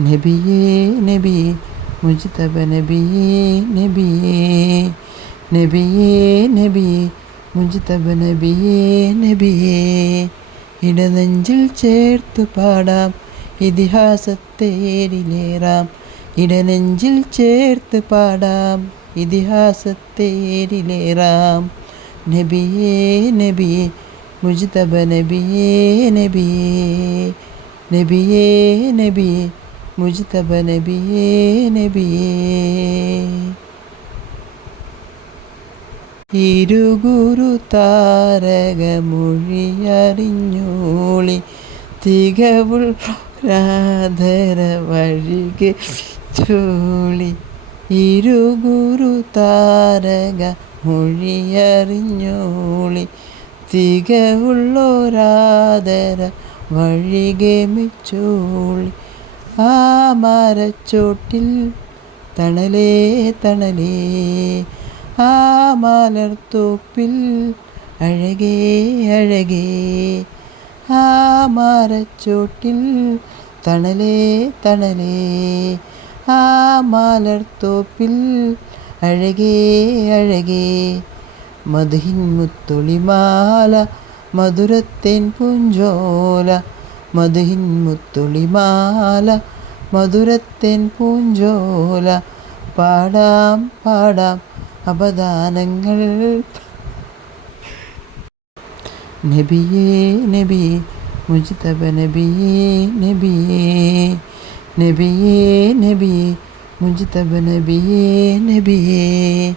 നബിയേ നബിയേ മുജ്തബ നബിയേ നബിയേ നബിയേ നബിയേ മുജ്തബ നബിയേ നബിയേ. ഇടനെഞ്ചിൽ ചേർത്തു പാടാം ഇതിഹാസത്തേരിലേറാം. ഇടനെഞ്ചിൽ ചേർത്ത് പാടാം ഇതിഹാസത്തേരിലേറാം. നബിയേ നബിയേ മുജ്തബ നബിയേ നബിയേ നബിയേ നബിയേ മുജ്തബ നബിയേ നബിയേ. ഇരുഗുരു താരകമൊഴിയറിഞ്ഞോളി തികവുൾരാധര വഴികെ ചോളി. ഇരുഗുരു താരക മൊഴിയറിഞ്ഞോളി തികവുള്ളോരാദര വഴികെ മിച്ചോളി. ആ മരച്ചോട്ടിൽ തണലേ തണലേ ആ മലർത്തോപ്പിൽ അഴകേ അഴകേ. ആ മരച്ചോട്ടിൽ തണലേ തണലേ ആ മലർത്തോപ്പിൽ അഴകേ അഴകേ. മധുഹിൻ മുത്തൊളിമാല മധുരത്തേൻ പൂഞ്ചോല. മധുഹിൻ മുത്തൊളിമാല മധുരത്തേൻ പൂഞ്ചോല. പാടാം പാടാം അപദാനങ്ങൾ. നബിയേ നബിയേ മുജ്തബ നബിയേ നബിയേ നബിയേ നബിയേ മുജ്തബ നബിയേ നബിയേ.